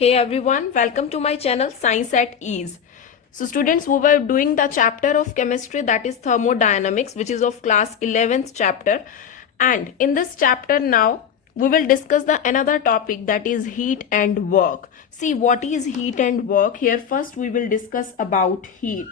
Hey everyone, welcome to my channel Science at Ease. So students, we were doing the chapter of chemistry that is thermodynamics, which is of class 11th chapter. And in this chapter now, we will discuss the another topic that is heat and work. See what is heat and work. Here first we will discuss about heat.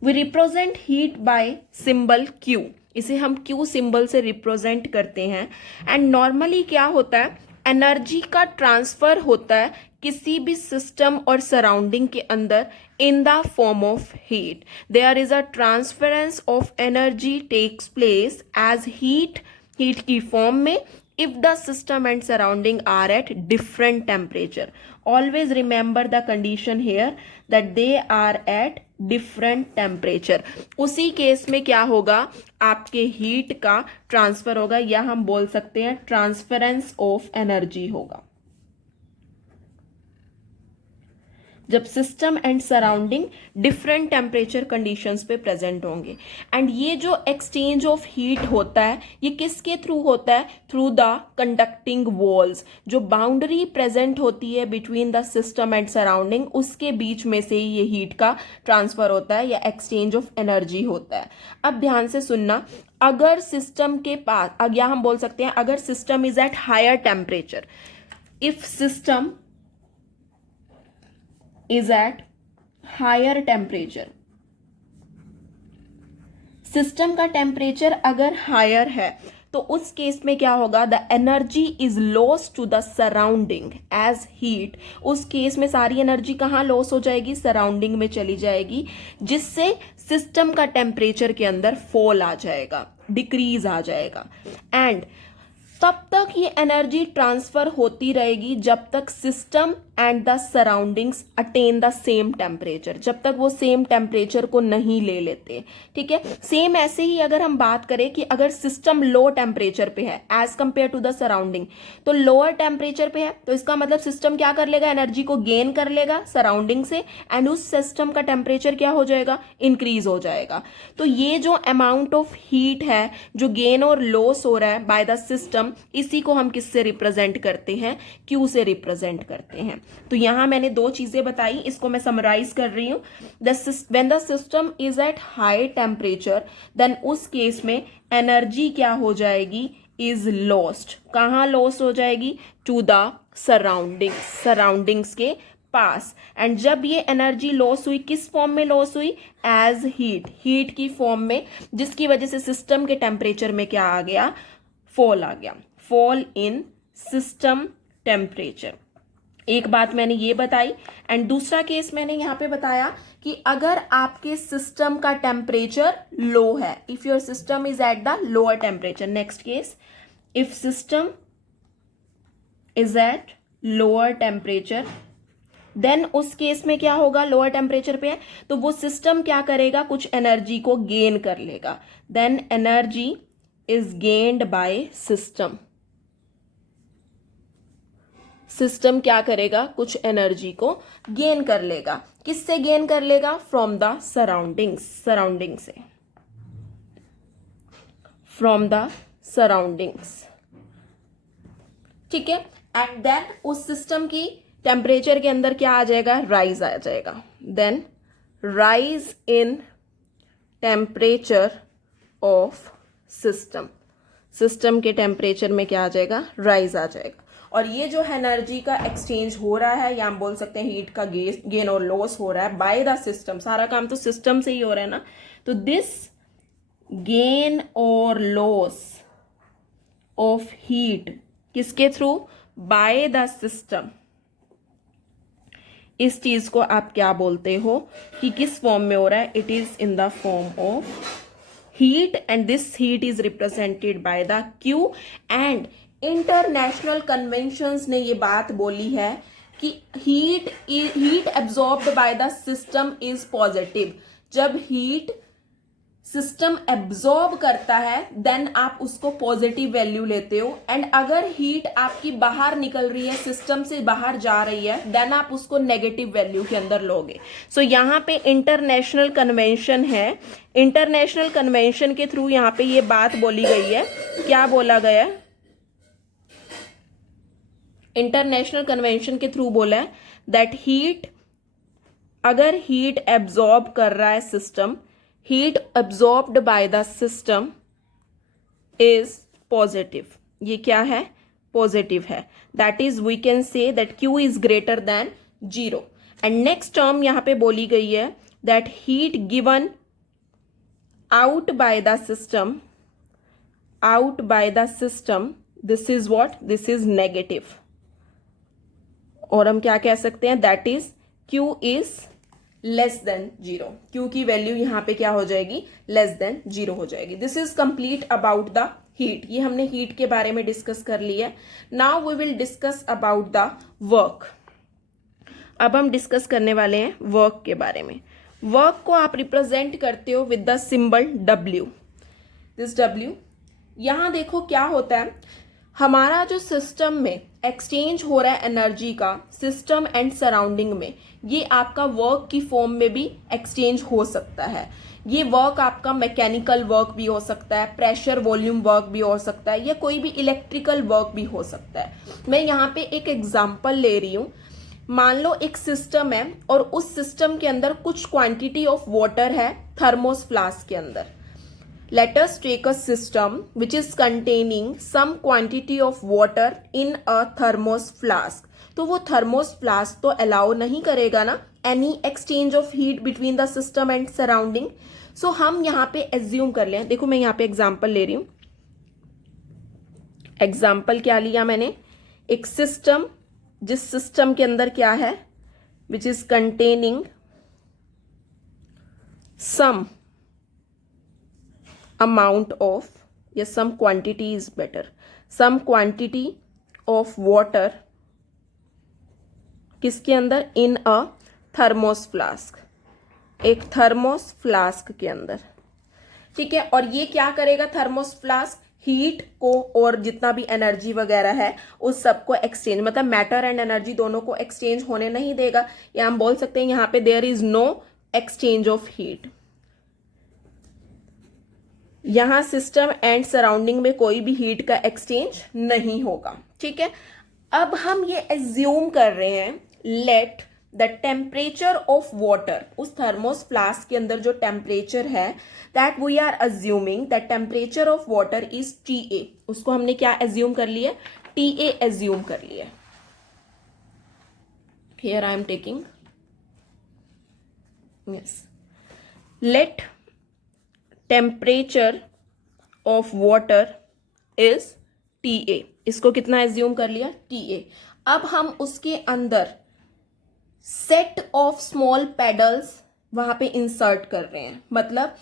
We represent heat by symbol Q. इसे हम Q symbol से represent करते हैं. And normally क्या होता है, energy का transfer होता है किसी भी सिस्टम और सराउंडिंग के अंदर in the form of heat. There is a transference of energy takes place as heat की फॉर्म में if the system and surrounding are at different temperature. Always remember the condition here that they are at different temperature. उसी case में क्या होगा, आपके heat का transfer होगा या हम बोल सकते हैं ट्रांसफरेंस ऑफ एनर्जी होगा जब system and surrounding different temperature conditions पे प्रेजेंट होंगे. एंड ये जो एक्सचेंज ऑफ हीट होता है ये किसके थ्रू होता है, थ्रू द कंडक्टिंग वॉल्स. जो बाउंड्री प्रेजेंट होती है between the system and surrounding, उसके बीच में से ये हीट का ट्रांसफर होता है या एक्सचेंज ऑफ एनर्जी होता है. अब ध्यान से सुनना, अगर सिस्टम के पास, या हम बोल सकते हैं अगर system is at higher temperature, if system is at higher temperature, system का टेम्परेचर अगर हायर है तो उस केस में क्या होगा, the energy is loss to the surrounding as heat. उस केस में सारी एनर्जी कहाँ लॉस हो जाएगी, सराउंडिंग में चली जाएगी, जिससे सिस्टम का टेम्परेचर के अंदर फॉल आ जाएगा, डिक्रीज आ जाएगा. एंड तब तक ये एनर्जी ट्रांसफर होती रहेगी जब तक system and the surroundings attain the same temperature, जब तक वो सेम टेम्परेचर को नहीं ले लेते. ठीक है, सेम ऐसे ही अगर हम बात करें कि अगर सिस्टम लो टेम्परेचर पे है as compare to the surrounding, तो लोअर टेम्परेचर पे है तो इसका मतलब सिस्टम क्या कर लेगा, एनर्जी को गेन कर लेगा सराउंडिंग से, एंड उस सिस्टम का टेम्परेचर क्या हो जाएगा, इंक्रीज हो जाएगा. तो ये जो अमाउंट ऑफ हीट है जो गेन और लॉस हो रहा है बाय द सिस्टम, इसी को हम किससे रिप्रेजेंट करते हैं, क्यू से रिप्रेजेंट करते हैं. तो यहां मैंने दो चीजें बताई, इसको मैं समराइज कर रही हूं. When the system is at high temperature, then उस केस में एनर्जी क्या हो जाएगी, इज लॉस्ट. कहां लॉस हो जाएगी, टू द सराउंडिंग्स के पास. एंड जब ये एनर्जी लॉस हुई, किस फॉर्म में लॉस हुई, एज हीट की फॉर्म में, जिसकी वजह से सिस्टम के टेम्परेचर में क्या आ गया, फॉल आ गया, फॉल इन सिस्टम टेम्परेचर. एक बात मैंने ये बताई. एंड दूसरा केस मैंने यहां पे बताया कि अगर आपके सिस्टम का टेम्परेचर लो है, if your system is at the lower temperature. Next case, if system is at lower temperature, then उस केस में क्या होगा, लोअर टेम्परेचर पे है तो वो सिस्टम क्या करेगा, कुछ एनर्जी को गेन कर लेगा. Then energy is gained by system. System क्या करेगा, कुछ एनर्जी को गेन कर लेगा. किससे गेन कर लेगा, फ्रॉम द सराउंडिंग से, फ्रॉम द सराउंडिंग्स. ठीक है. एंड देन उस सिस्टम की टेम्परेचर के अंदर क्या आ जाएगा, राइज आ जाएगा. Then rise in temperature of system के टेम्परेचर में क्या आ जाएगा, राइज आ जाएगा. और ये जो एनर्जी का एक्सचेंज हो रहा है, या हम बोल सकते हैं हीट का गेन और लॉस हो रहा है बाय द सिस्टम, सारा काम तो सिस्टम से ही हो रहा है ना. तो दिस गेन और लॉस ऑफ हीट किसके थ्रू, बाय द सिस्टम. इस चीज को आप क्या बोलते हो कि किस फॉर्म में हो रहा है, it is in the form of heat, and this heat is represented by the Q. and international conventions ने ये बात बोली है कि heat absorbed by the system is positive. जब हीट सिस्टम एब्जॉर्ब करता है देन आप उसको पॉजिटिव वैल्यू लेते हो. एंड अगर हीट आपकी बाहर निकल रही है, सिस्टम से बाहर जा रही है, देन आप उसको नेगेटिव वैल्यू के अंदर लोगे. सो यहाँ पे इंटरनेशनल कन्वेंशन है. इंटरनेशनल कन्वेंशन के थ्रू यहाँ पे ये बात बोली गई है. क्या बोला गया है, इंटरनेशनल कन्वेंशन के थ्रू बोला है दैट हीट, अगर हीट एब्जॉर्ब कर रहा है system, heat absorbed by the system is positive. ये क्या है? पॉजिटिव है। That is we can say that Q is greater than 0। And next term यहां पे बोली गई है that heat given out by the system, out by the system, this is what? This is negative. और हम क्या कह सकते हैं? That is Q is less than 0। Q की वैल्यू यहां पे क्या हो जाएगी? लेस देन 0 हो जाएगी। This is complete about the heat. ये हमने हीट के बारे में डिस्कस कर लिया है। Now we will discuss about the work. अब हम डिस्कस करने वाले हैं वर्क के बारे में। वर्क को आप रिप्रेजेंट करते हो with the symbol W। This W, यहां देखो क्या होता है, हमारा जो सिस्टम में एक्सचेंज हो रहा है एनर्जी का सिस्टम एंड सराउंडिंग में, ये आपका वर्क की फॉर्म में भी एक्सचेंज हो सकता है। ये वर्क आपका मैकेनिकल वर्क भी हो सकता है, प्रेशर वॉल्यूम वर्क भी हो सकता है, या कोई भी इलेक्ट्रिकल वर्क भी हो सकता है। मैं यहाँ पे एक एग्जांपल ले रही हूँ। मान लो एक सिस्टम है और उस सिस्टम के अंदर कुछ क्वांटिटी ऑफ वाटर है थर्मोस फ्लास्क के अंदर। Let us take a system which is containing some quantity of water in a thermos flask. तो वो thermos flask तो allow नहीं करेगा ना any exchange of heat between the system and surrounding. So हम यहाँ पे assume कर लें, देखो मैं यहाँ पे example ले रही हूँ। example क्या लिया मैंने? एक system, जिस system के अंदर क्या है? which is containing some amount of, yes, some quantity is better, some quantity of water किसके अंदर? in a thermos flask, एक थर्मोस फ्लास्क के अंदर। ठीक है, और ये क्या करेगा? थर्मोस फ्लास्क हीट को और जितना भी एनर्जी वगैरह है उस सबको एक्सचेंज, मतलब मैटर एंड एनर्जी दोनों को एक्सचेंज होने नहीं देगा। या हम बोल सकते हैं यहाँ पे there is no exchange of heat. यहां सिस्टम एंड सराउंडिंग में कोई भी हीट का एक्सचेंज नहीं होगा। ठीक है, अब हम ये एज्यूम कर रहे हैं, let the temperature of water, उस थर्मोस फ्लास्क के अंदर जो टेम्परेचर है, that we are assuming that temperature of water is TA। उसको हमने क्या एज्यूम कर लिया? TA एज्यूम कर लिया। Here I am taking, yes, let temperature of water is TA। इसको कितना एज्यूम कर लिया? TA। अब हम उसके अंदर सेट ऑफ स्मॉल पेडल्स वहां पे इंसर्ट कर रहे हैं, मतलब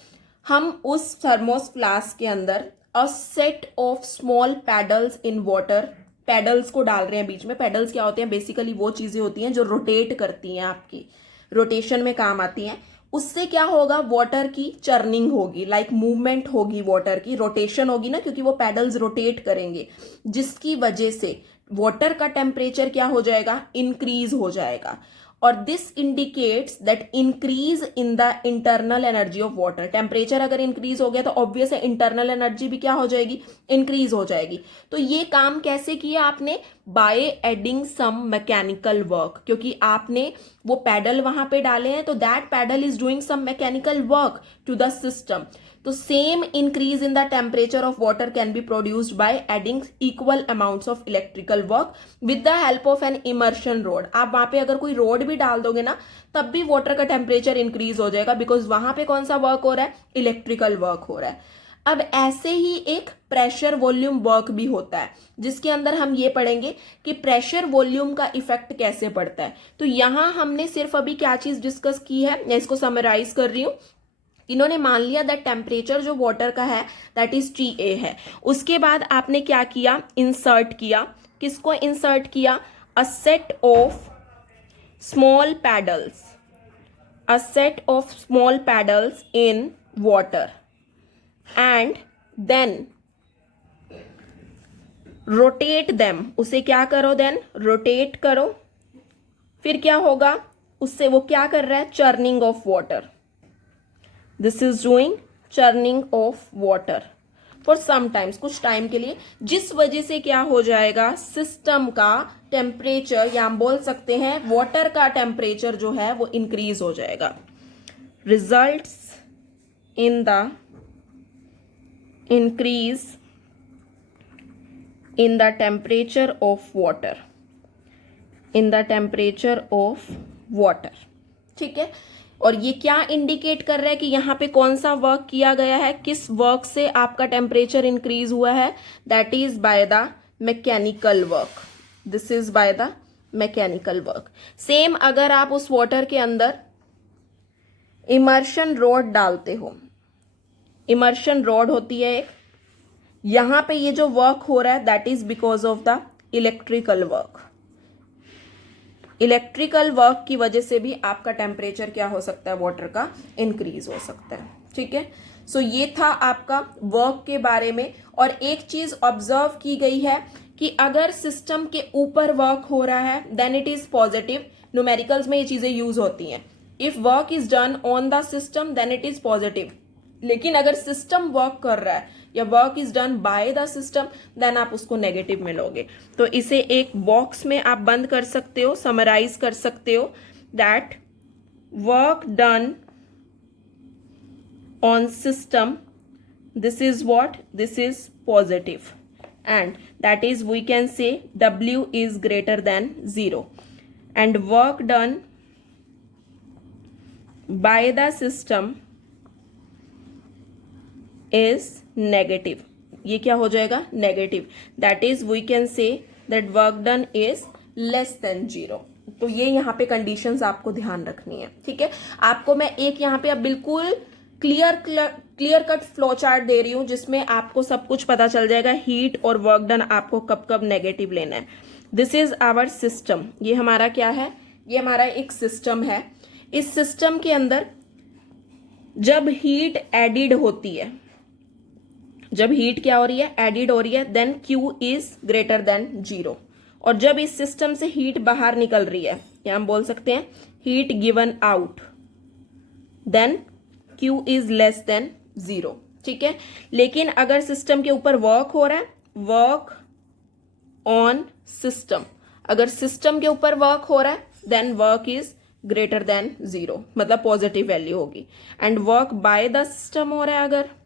हम उस थर्मोस फ्लास्क के अंदर अ set of small pedals in water, pedals को डाल रहे हैं बीच में। पेडल्स क्या होते हैं? बेसिकली वो चीजें होती हैं जो रोटेट करती हैं, आपकी रोटेशन में काम आती हैं। उससे क्या होगा? वाटर की चर्निंग होगी, लाइक मूवमेंट होगी, वाटर की रोटेशन होगी ना, क्योंकि वो पैडल्स रोटेट करेंगे, जिसकी वजह से वाटर का टेम्परेचर क्या हो जाएगा? इंक्रीज हो जाएगा। और this indicates that increase in the internal energy of water. Temperature अगर इंक्रीज हो गया तो ऑब्वियस है इंटरनल एनर्जी भी क्या हो जाएगी? इंक्रीज हो जाएगी। तो ये काम कैसे किया आपने? By adding some mechanical work, क्योंकि आपने वो पैडल वहां पे डाले हैं, तो that paddle is doing some mechanical work to the system. तो same increase in the temperature of water can be produced by adding equal amounts of electrical work with the help of an immersion rod. आप वहां पे अगर कोई road भी डाल दोगे ना, तब भी वाटर का टेम्परेचर इंक्रीज हो जाएगा, बिकॉज वहां पे कौन सा वर्क हो रहा है? इलेक्ट्रिकल वर्क हो रहा है। अब ऐसे ही एक प्रेशर वॉल्यूम वर्क भी होता है, जिसके अंदर हम ये पढ़ेंगे कि प्रेशर वॉल्यूम का इफेक्ट कैसे पड़ता है। तो यहां हमने सिर्फ अभी क्या चीज डिस्कस की है, मैं इसको समराइज कर रही हूं। इन्होंने मान लिया दैट टेम्परेचर जो वाटर का है दैट इज TA है। उसके बाद आपने क्या किया? इंसर्ट किया। किसको इंसर्ट किया? A set of small paddles, a set of small paddles in water and then rotate them. उसे क्या करो? देन रोटेट करो। फिर क्या होगा? उससे वो क्या कर रहा है? Churning of water. This is doing churning of water. For some times, कुछ टाइम के लिए, जिस वजह से क्या हो जाएगा, सिस्टम का टेम्परेचर, या हम बोल सकते हैं वाटर का टेम्परेचर जो है वो इंक्रीज हो जाएगा. Results in the increase in the temperature of water, in the temperature of water. ठीक है. और ये क्या इंडिकेट कर रहा है कि यहाँ पे कौन सा वर्क किया गया है, किस वर्क से आपका टेम्परेचर इंक्रीज हुआ है, that is by the mechanical work. This is by the mechanical work. Same अगर आप उस वाटर के अंदर इमर्शन रॉड डालते हो, इमर्शन रॉड होती है एक, यहां पे ये जो वर्क हो रहा है that is because of the electrical work. Electrical work की वजह से भी आपका टेम्परेचर क्या हो सकता है, वाटर का इंक्रीज हो सकता है. ठीक है. सो ये था आपका वर्क के बारे में. और एक चीज ऑब्जर्व की गई है कि अगर सिस्टम के ऊपर वर्क हो रहा है then it is positive. Numericals में ये चीजें यूज होती हैं. If work is done on the system then it is positive. लेकिन अगर सिस्टम वर्क कर रहा है या work is done by the system then आप उसको नेगेटिव में लोगे. तो इसे एक बॉक्स में आप बंद कर सकते हो, समराइज कर सकते हो that work done on system, this is what, this is positive, and that is we can say W is greater than 0, and work done by the system is negative. ये क्या हो जाएगा, negative. That is we can say that work done is less than 0. तो ये यहाँ पे conditions आपको ध्यान रखनी है. ठीक है. आपको मैं एक यहाँ पे अब बिल्कुल क्लियर कट फ्लो चार्ट दे रही हूँ जिसमें आपको सब कुछ पता चल जाएगा, हीट और वर्क डन आपको कब कब नेगेटिव लेना है. This is our system. ये हमारा क्या है, ये हमारा एक सिस्टम है. इस सिस्टम के अंदर जब हीट एडिड होती है, जब हीट क्या हो रही है, एडिड हो रही है, then Q is greater than 0. और जब इस सिस्टम से हीट बाहर निकल रही है, या हम बोल सकते हैं heat given out, then Q is less than 0. ठीक है. लेकिन अगर सिस्टम के ऊपर वर्क हो रहा है, वर्क ऑन सिस्टम, अगर सिस्टम के ऊपर वर्क हो रहा है then work is greater than 0, मतलब पॉजिटिव वैल्यू होगी. And work by the system हो रहा है, अगर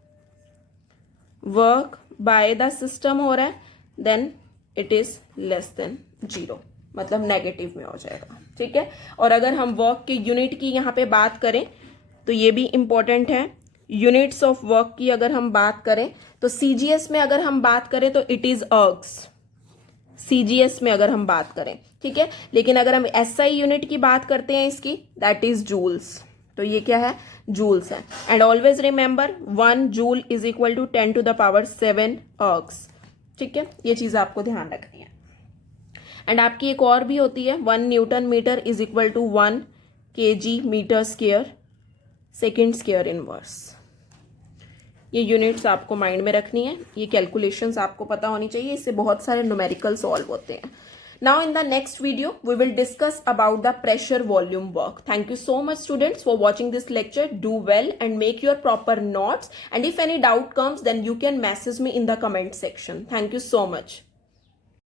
वर्क बाय द सिस्टम हो रहा है then it is less than 0, मतलब नेगेटिव में हो जाएगा. ठीक है. और अगर हम वर्क के यूनिट की यहाँ पे बात करें तो ये भी इंपॉर्टेंट है. यूनिट्स ऑफ वर्क की अगर हम बात करें तो CGS में अगर हम बात करें तो इट इज अर्ग्स. CGS में अगर हम बात करें, ठीक है. लेकिन अगर हम SI यूनिट की बात करते हैं इसकी, दैट इज जूल्स. तो ये क्या है, जूल्स है. And always remember 1 joule is equal to 10 to the power 7 ergs. ठीक है. ये चीज आपको ध्यान रखनी है. एंड आपकी एक और भी होती है, 1 newton metre is equal to 1 kg metre square second square inverse. ये यूनिट्स आपको माइंड में रखनी है. ये कैलकुलेशंस आपको पता होनी चाहिए. इससे बहुत सारे न्यूमेरिकल सॉल्व होते हैं. Now in the next video, we will discuss about the pressure volume work. Thank you so much students for watching this lecture. Do well and make your proper notes. And if any doubt comes, then you can message me in the comment section. Thank you so much.